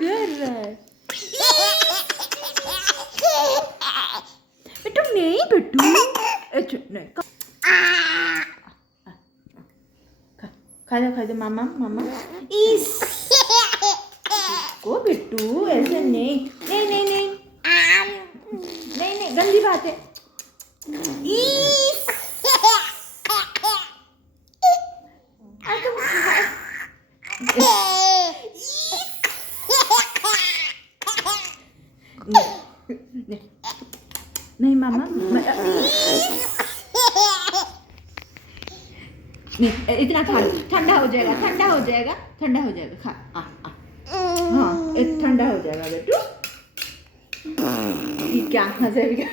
कर रहा है? बेटू नहीं बेटू, अच्छा नहीं खा दो मामा मामा। इस को बेटू ऐसे नहीं नहीं नहीं नहीं नहीं नहीं, गंदी बात है। इस नहीं मामा नहीं, इतना खा लो, ठंडा हो जाएगा ठंडा हो जाएगा ठंडा हो जाएगा। खा हाँ ठंडा हो जाएगा बेटू। ये क्या मजा है।